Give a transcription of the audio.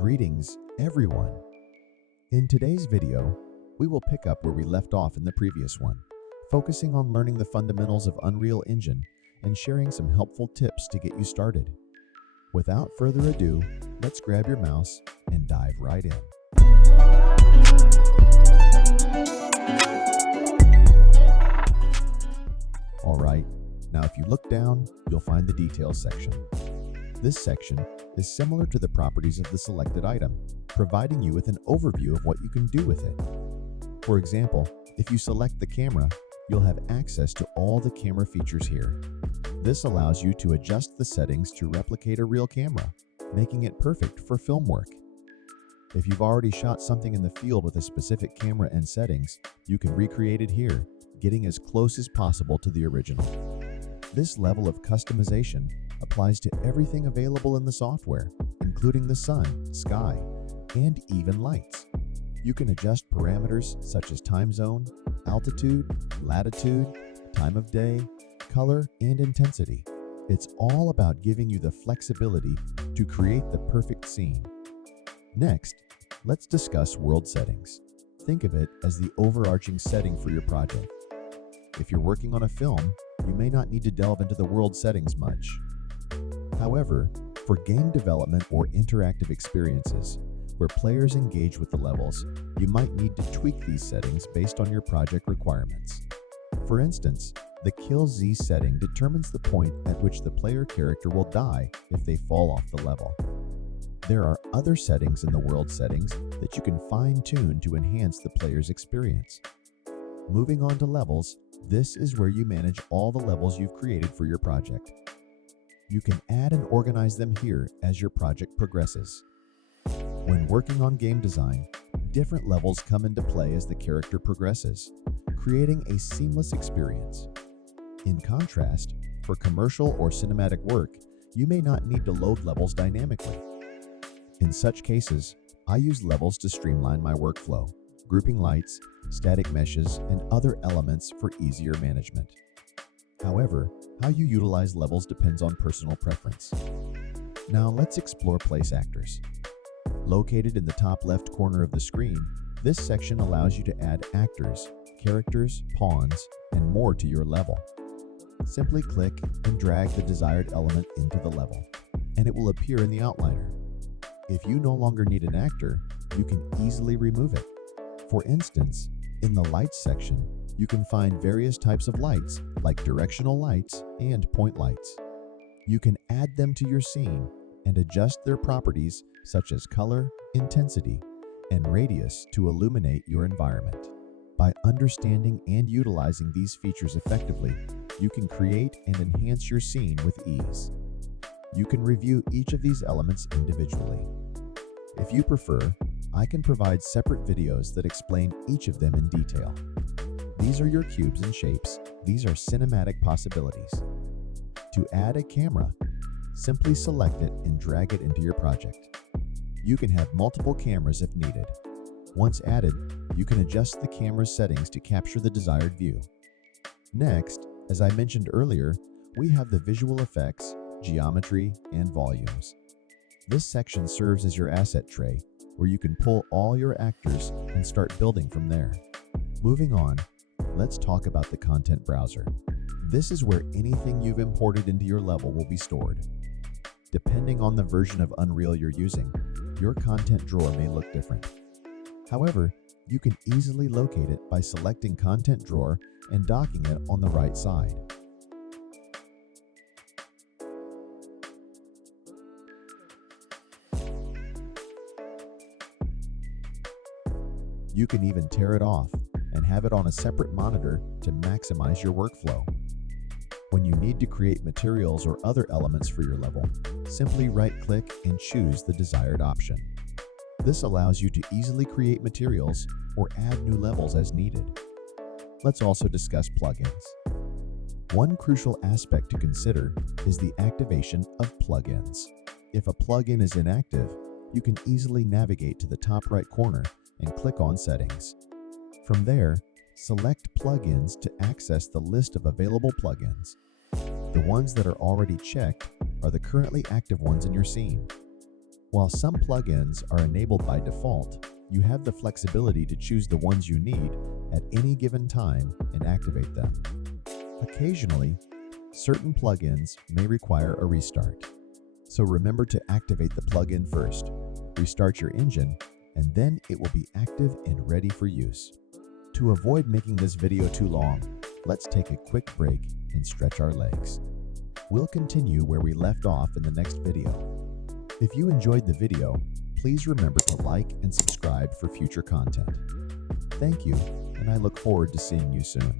Greetings, everyone! In today's video, we will pick up where we left off in the previous one, focusing on learning the fundamentals of Unreal Engine and sharing some helpful tips to get you started. Without further ado, let's grab your mouse and dive right in. Alright, now if you look down, you'll find the Details section. This section is similar to the properties of the selected item, providing you with an overview of what you can do with it. For example, if you select the camera, you'll have access to all the camera features here. This allows you to adjust the settings to replicate a real camera, making it perfect for film work. If you've already shot something in the field with a specific camera and settings, you can recreate it here, getting as close as possible to the original. This level of customization applies to everything available in the software, including the sun, sky, and even lights. You can adjust parameters such as time zone, altitude, latitude, time of day, color, and intensity. It's all about giving you the flexibility to create the perfect scene. Next, let's discuss world settings. Think of it as the overarching setting for your project. If you're working on a film, you may not need to delve into the world settings much. However, for game development or interactive experiences, where players engage with the levels, you might need to tweak these settings based on your project requirements. For instance, the Kill Z setting determines the point at which the player character will die if they fall off the level. There are other settings in the world settings that you can fine-tune to enhance the player's experience. Moving on to levels, this is where you manage all the levels you've created for your project. You can add and organize them here as your project progresses. When working on game design, different levels come into play as the character progresses, creating a seamless experience. In contrast, for commercial or cinematic work, you may not need to load levels dynamically. In such cases, I use levels to streamline my workflow, grouping lights, static meshes, and other elements for easier management. However, how you utilize levels depends on personal preference. Now let's explore Place Actors. Located in the top left corner of the screen, this section allows you to add actors, characters, pawns, and more to your level. Simply click and drag the desired element into the level, and it will appear in the outliner. If you no longer need an actor, you can easily remove it. For instance, in the Lights section, you can find various types of lights, like directional lights and point lights. You can add them to your scene and adjust their properties such as color, intensity, and radius to illuminate your environment. By understanding and utilizing these features effectively, you can create and enhance your scene with ease. You can review each of these elements individually. If you prefer, I can provide separate videos that explain each of them in detail. These are your cubes and shapes. These are cinematic possibilities. To add a camera, simply select it and drag it into your project. You can have multiple cameras if needed. Once added, you can adjust the camera's settings to capture the desired view. Next, as I mentioned earlier, we have the visual effects, geometry, and volumes. This section serves as your asset tray, where you can pull all your actors and start building from there. Moving on, let's talk about the content browser. This is where anything you've imported into your level will be stored. Depending on the version of Unreal you're using, your content drawer may look different. However, you can easily locate it by selecting Content Drawer and docking it on the right side. You can even tear it off and have it on a separate monitor to maximize your workflow. When you need to create materials or other elements for your level, simply right-click and choose the desired option. This allows you to easily create materials or add new levels as needed. Let's also discuss plugins. One crucial aspect to consider is the activation of plugins. If a plugin is inactive, you can easily navigate to the top right corner and click on Settings. From there, select Plugins to access the list of available plugins. The ones that are already checked are the currently active ones in your scene. While some plugins are enabled by default, you have the flexibility to choose the ones you need at any given time and activate them. Occasionally, certain plugins may require a restart. So remember to activate the plugin first, restart your engine, and then it will be active and ready for use. To avoid making this video too long, let's take a quick break and stretch our legs. We'll continue where we left off in the next video. If you enjoyed the video, please remember to like and subscribe for future content. Thank you, and I look forward to seeing you soon.